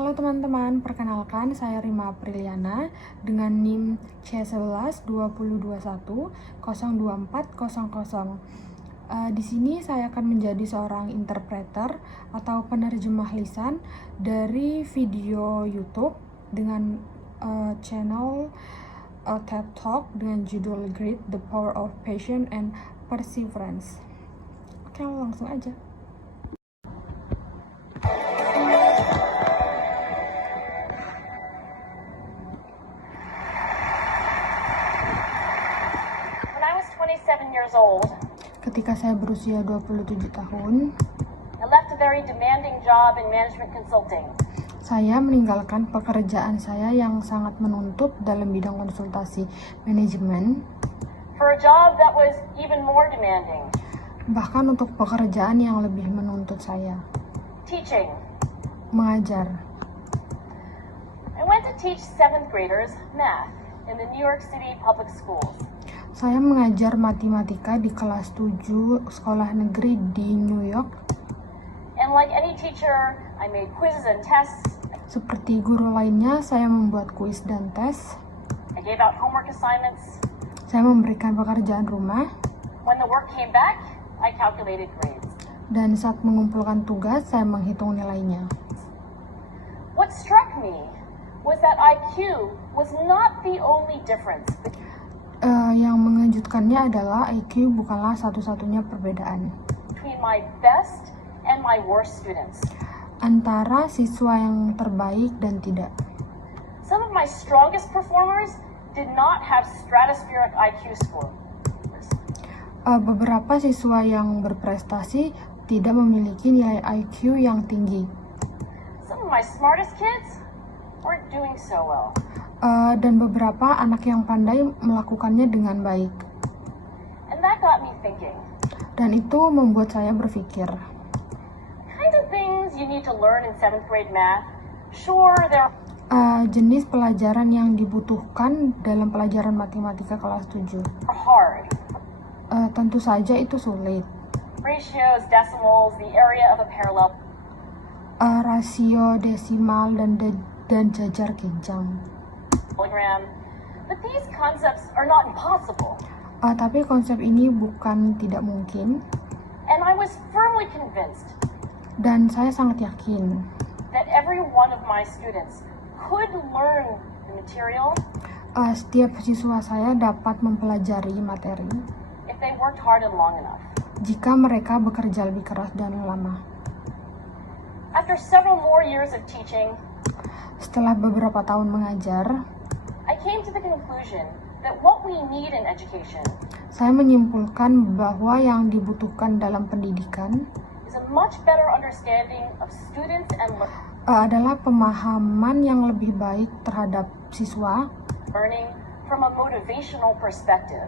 Halo teman-teman, perkenalkan saya Rima Apriliana dengan NIM C11 2021 02400. Di sini saya akan menjadi seorang interpreter atau penerjemah lisan dari video YouTube dengan channel TED Talk dengan judul Grit: The Power of Patience and Perseverance. Oke, langsung aja. Years old, Ketika saya berusia 27 tahun, I left a very demanding job in management consulting. saya meninggalkan pekerjaan saya yang sangat menuntut dalam bidang konsultasi manajemen, For a job that was even more demanding, bahkan untuk pekerjaan yang lebih menuntut saya, teaching. mengajar. I went to teach 7th graders math in the New York City public schools. Saya mengajar matematika di kelas 7 sekolah negeri di New York. And like any teacher, I made quizzes and tests. Seperti guru lainnya, saya membuat kuis dan tes. I gave out homework assignments. Saya memberikan pekerjaan rumah. When the work came back, I calculated grades. Dan saat mengumpulkan tugas, saya menghitung nilainya. What struck me was that IQ was not the only difference Yang mengejutkannya adalah IQ bukanlah satu-satunya perbedaan between my best and my worst students. antara siswa yang terbaik dan tidak. Some of my strongest performers did not have stratospheric IQ scores. Beberapa siswa yang berprestasi tidak memiliki nilai IQ yang tinggi. Some of my smartest kids weren't doing so well. Dan beberapa anak yang pandai melakukannya dengan baik. And that got me thinking. Dan itu membuat saya berpikir, Kind of things you need to learn in 7th grade math. Sure, there jenis pelajaran yang dibutuhkan dalam pelajaran matematika kelas 7. are hard. Tentu saja itu sulit. Ratios, decimals, the area of a parallel. Rasio, desimal, dan jajar genjang. But these concepts are not impossible. Tapi konsep ini bukan tidak mungkin, And I was firmly convinced dan saya sangat yakin that every one of my students could learn the material setiap siswa saya dapat mempelajari materi if they worked hard and long enough. jika mereka bekerja lebih keras dan lama. After several more years of teaching, Setelah beberapa tahun mengajar, I came to the conclusion that what we need in education saya menyimpulkan bahwa yang dibutuhkan dalam pendidikan is a much better understanding of students and adalah pemahaman yang lebih baik terhadap siswa, learning from a motivational perspective,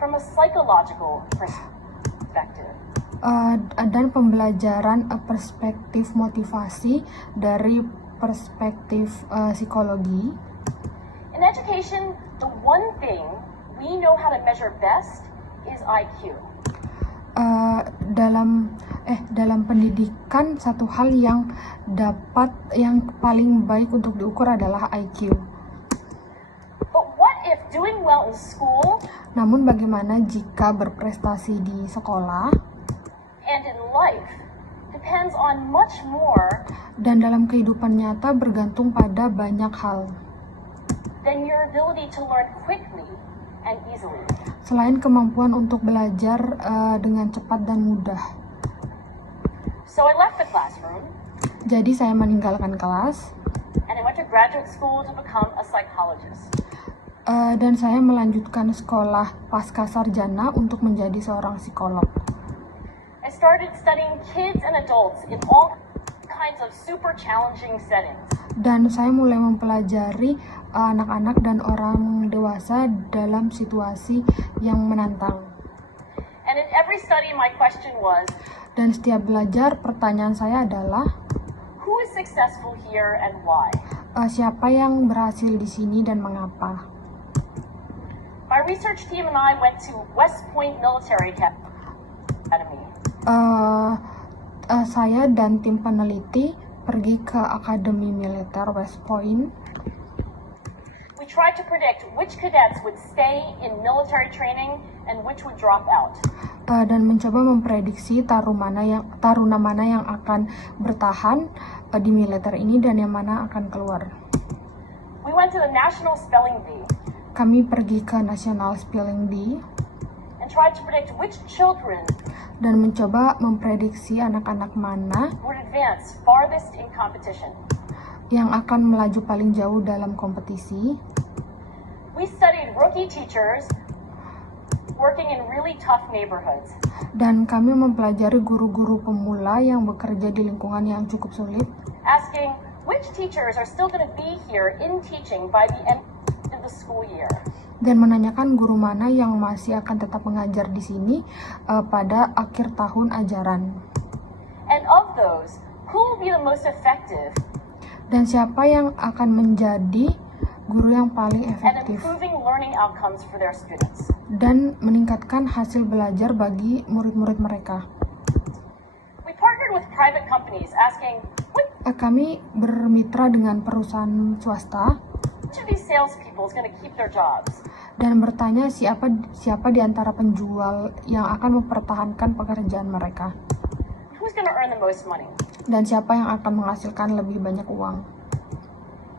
from a psychological perspective. Dan pembelajaran perspektif motivasi dari perspektif psikologi. In education, the one thing we know how to measure best is IQ. Dalam pendidikan, satu hal yang paling baik untuk diukur adalah IQ. But what if doing well in school Namun bagaimana jika berprestasi di sekolah and in life depends on much more dan dalam kehidupan nyata bergantung pada banyak hal, than your ability to learn quickly and easily? selain kemampuan untuk belajar dengan cepat dan mudah. So I left the classroom Jadi saya meninggalkan kelas and I went to graduate school to become a psychologist. dan saya melanjutkan sekolah pascasarjana untuk menjadi seorang psikolog. I started studying kids and adults in all kinds of super challenging settings. Dan saya mulai mempelajari anak-anak dan orang dewasa dalam situasi yang menantang. And in every study, my question was, Dan setiap belajar, pertanyaan saya adalah, who is successful here and why? siapa yang berhasil di sini dan mengapa? My research team and I went to West Point Military Academy. Saya dan tim peneliti pergi ke Akademi Militer West Point. We tried to predict which cadets would stay in military training and which would drop out. Dan mencoba memprediksi taruna mana yang akan bertahan di militer ini dan yang mana akan keluar. We went to the National Spelling Bee Kami pergi ke National Spelling Bee and tried to predict which children dan mencoba memprediksi anak-anak mana would advance farthest in competition. yang akan melaju paling jauh dalam kompetisi. We studied rookie teachers working in really tough neighborhoods. Dan kami mempelajari guru-guru pemula yang bekerja di lingkungan yang cukup sulit, Asking which teachers are still going to be here in teaching by the end of the school year. dan menanyakan guru mana yang masih akan tetap mengajar di sini pada akhir tahun ajaran. And of those, who will be the most effective Dan siapa yang akan menjadi guru yang paling and efektif improving learning outcomes for their students. dan meningkatkan hasil belajar bagi murid-murid mereka. We partnered with private companies asking which Kami bermitra dengan perusahaan swasta of these salespeople is going to keep their jobs. dan bertanya siapa di antara penjual yang akan mempertahankan pekerjaan mereka Who's going to earn the most money? dan siapa yang akan menghasilkan lebih banyak uang.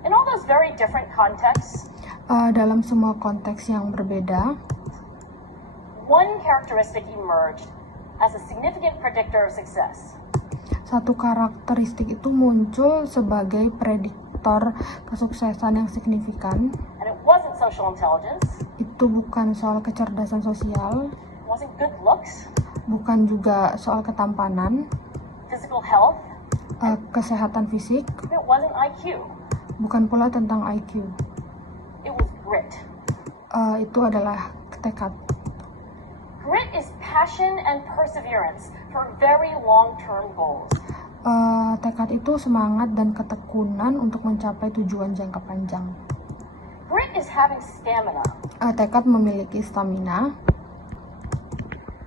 In all those very different contexts, Dalam semua konteks yang berbeda, one characteristic emerged as a significant predictor of success. satu karakteristik itu muncul sebagai prediktor kesuksesan yang signifikan. And it wasn't social intelligence, Itu bukan soal kecerdasan sosial, it wasn't good looks, bukan juga soal ketampanan, physical health, kesehatan fisik, it wasn't IQ. bukan pula tentang IQ. It was grit. Itu adalah tekad. Grit is passion and perseverance for very long-term goals. Tekad itu semangat dan ketekunan untuk mencapai tujuan jangka panjang. Grit is having stamina. Tekad memiliki stamina.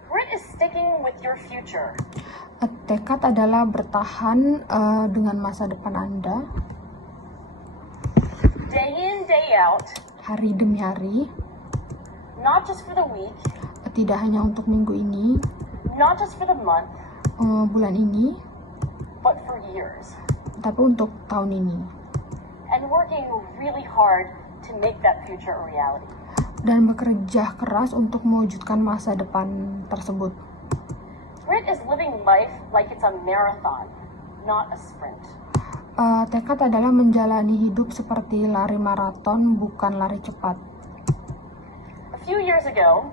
Grit is sticking with your future. Tekad adalah bertahan dengan masa depan Anda, Day in, day out, hari demi hari, not just for the week, tidak hanya untuk minggu ini, not just for the month, bulan ini, but for years. tapi untuk tahun ini. And working really hard to make that future a reality. Dan bekerja keras untuk mewujudkan masa depan tersebut. Grit is living life like it's a marathon, not a sprint. Tekad adalah menjalani hidup seperti lari maraton, bukan lari cepat. A few years ago,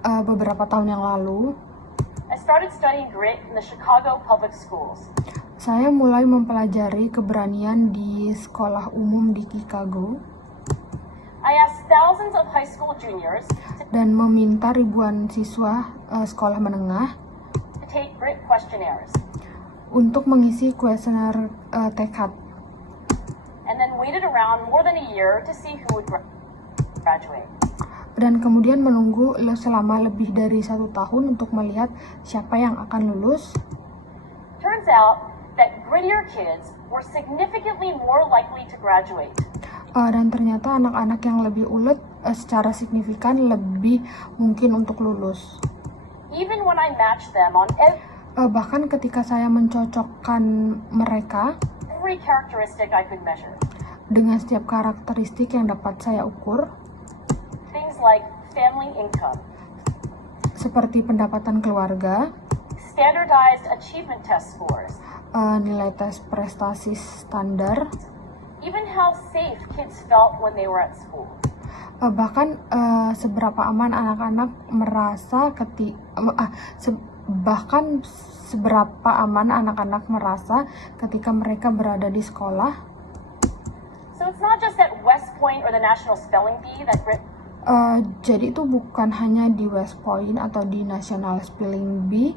Beberapa tahun yang lalu, I started studying grit in the Chicago public schools. saya mulai mempelajari keberanian di sekolah umum di Chicago I asked thousands of high school juniors dan meminta ribuan siswa sekolah menengah to take grit questionnaires untuk mengisi kuesioner tekad. and then waited around more than a year to see who would graduate. Dan kemudian menunggu selama lebih dari 1 tahun untuk melihat siapa yang akan lulus. Turns out that grittier kids were significantly more likely to graduate. Dan ternyata anak-anak yang lebih ulet secara signifikan lebih mungkin untuk lulus. Even when I matched them on Bahkan ketika saya mencocokkan mereka every characteristic I could measure. dengan setiap karakteristik yang dapat saya ukur, Things like family income, seperti pendapatan keluarga, standardized achievement test scores, nilai tes prestasi standar, even how safe kids felt when they were at school. bahkan seberapa aman anak-anak merasa bahkan seberapa aman anak-anak merasa ketika mereka berada di sekolah. So it's not just at West Point or the National Spelling Bee that grit Jadi itu bukan hanya di West Point atau di National Spelling Bee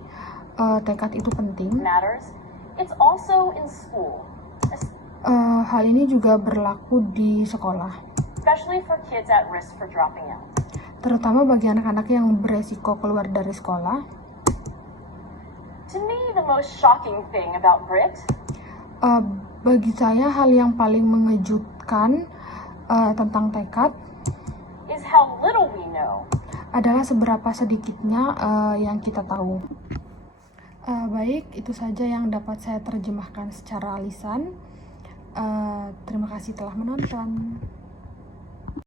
tekad itu penting. matters, it's also in school, Hal ini juga berlaku di sekolah, especially for kids at risk for dropping out. terutama bagi anak-anak yang beresiko keluar dari sekolah. To me, the most shocking thing about grit Bagi saya hal yang paling mengejutkan tentang tekad is how little we know. adalah seberapa sedikitnya yang kita tahu. Baik, itu saja yang dapat saya terjemahkan secara lisan. Terima kasih telah menonton.